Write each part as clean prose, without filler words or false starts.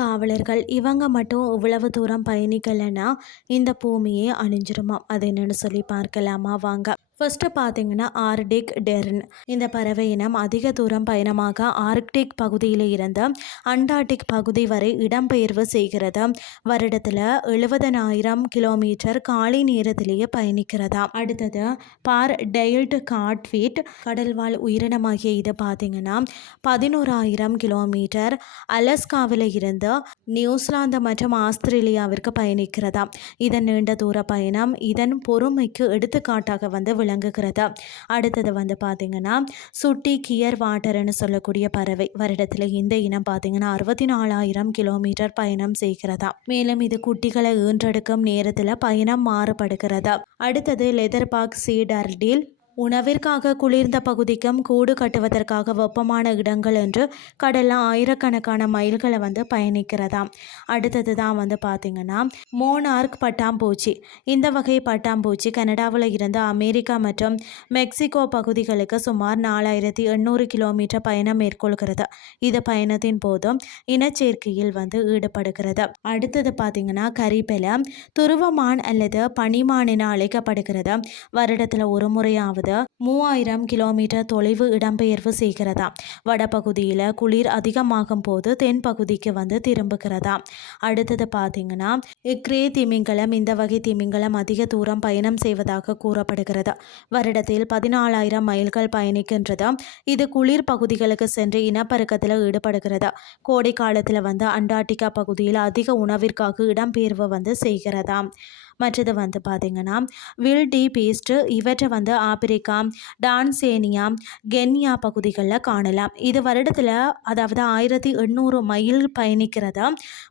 காவலர்கள் இவங்க மட்டும் இவ்வளவு தூரம் பயணிக்கலைன்னா இந்த பூமியே அழிஞ்சிருமாம். அது என்னன்னு சொல்லி பார்க்கலாமா வாங்க. ஃபர்ஸ்ட்டு பார்த்தீங்கன்னா ஆர்டிக் டெர்ன். இந்த பறவை இனம் அதிக தூரம் பயணமாக ஆர்க்டிக் பகுதியில் இருந்து அண்டார்டிக் பகுதி வரை இடம்பெயர்வு செய்கிறது. வருடத்தில் 70,000 கிலோமீட்டர் காலை நேரத்திலேயே பயணிக்கிறதா. அடுத்தது பார் டெயில்டு காட்வீட். கடல்வாழ் உயிரினமாகிய இது பார்த்தீங்கன்னா 11,000 கிலோமீட்டர் அலஸ்காவில் இருந்து நியூசிலாந்து மற்றும் ஆஸ்திரேலியாவிற்கு பயணிக்கிறதா. இதன் நீண்ட தூர பயணம் இதன் பொறுமைக்கு எடுத்துக்காட்டாக விளங்குகிறது. அடுத்தது பார்த்தீங்கன்னா சுட்டி கியர் வாட்டர்னு சொல்லக்கூடிய பறவை. வருடத்தில் இந்த இனம் பார்த்தீங்கன்னா 64,000 கிலோமீட்டர் பயணம் செய்கிறதா. மேலும் இது குட்டிகளை ஈன்றெடுக்கும் நேரத்தில் பயணம் மாறுபடுகிறது. அடுத்தது லெதர்பாக் சீடர்டீல். உணவிற்காக குளிர்ந்த பகுதிக்கும் கூடு கட்டுவதற்காக வெப்பமான இடங்கள் என்று கடலில் ஆயிரக்கணக்கான மைல்களை பயணிக்கிறதாம். அடுத்தது தான் பார்த்திங்கன்னா மோனார்க் பட்டாம்பூச்சி. இந்த வகை பட்டாம்பூச்சி கனடாவில் இருந்து அமெரிக்கா மற்றும் மெக்சிகோ பகுதிகளுக்கு சுமார் 4,800 கிலோமீட்டர் பயணம் மேற்கொள்கிறது. இது பயணத்தின் போதும் இனச்சேர்க்கையில் ஈடுபடுகிறது. அடுத்தது பார்த்திங்கன்னா கரிபெல. துருவமான் அல்லது பனிமான் என அழைக்கப்படுகிறது. வருடத்தில் ஒரு முறையாவது 3,000 கிலோமீட்டர் தொலைவு இடம்பெயர்வு செய்கிறதா. வடபகுதியில் குளிர் அதிகமாகும் போது தென் பகுதிக்கு திரும்புகிறதா. அடுத்தது பார்த்தீங்கன்னா கிரே திமிங்கலம். இந்த வகை திமிங்கலம் அதிக தூரம் பயணம் செய்வதாக கூறப்படுகிறது. வருடத்தில் 14,000 மைல்கள் பயணிக்கின்றது. இது குளிர் பகுதிகளுக்கு சென்று இனப்பெருக்கத்தில் ஈடுபடுகிறது. கோடை காலத்தில் அண்டார்டிகா பகுதியில் அதிக உணவிற்காக இடம்பெயர்வு செய்கிறதா. மற்றது பார்த்தீங்கன்னா வில் டி பீஸ்ட். இவற்றை ஆப்பிரிக்கா, டான்சேனியா, கென்யா பகுதிகளில் காணலாம். இது வருடத்தில் அதாவது 1,800 மைல் பயணிக்கிறதா.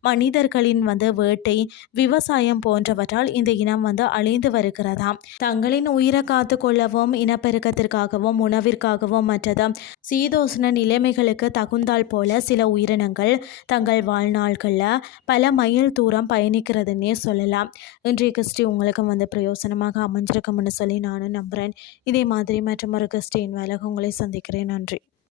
மனிதர்களின் வேட்டை, விவசாயம் போன்றவற்றால் இந்த இனம் அழிந்து வருகிறதா. தங்களின் உயிரை காத்து கொள்ளவும் இனப்பெருக்கத்திற்காகவும் உணவிற்காகவும் மற்றது சீதோஷ்ண நிலைமைகளுக்கு தகுந்தால் போல சில உயிரினங்கள் தங்கள் வாழ்நாள்களில் பல மைல் தூரம் பயணிக்கிறதுன்னே சொல்லலாம். இன்றைய கிறிஸ்டி உங்களுக்கும் பிரயோசனமாக அமைஞ்சிருக்கும்னு சொல்லி நானும் நம்புகிறேன். இதே மாதிரி மற்றொரு கிறிஸ்டின் வேலை உங்களை சந்திக்கிறேன். நன்றி.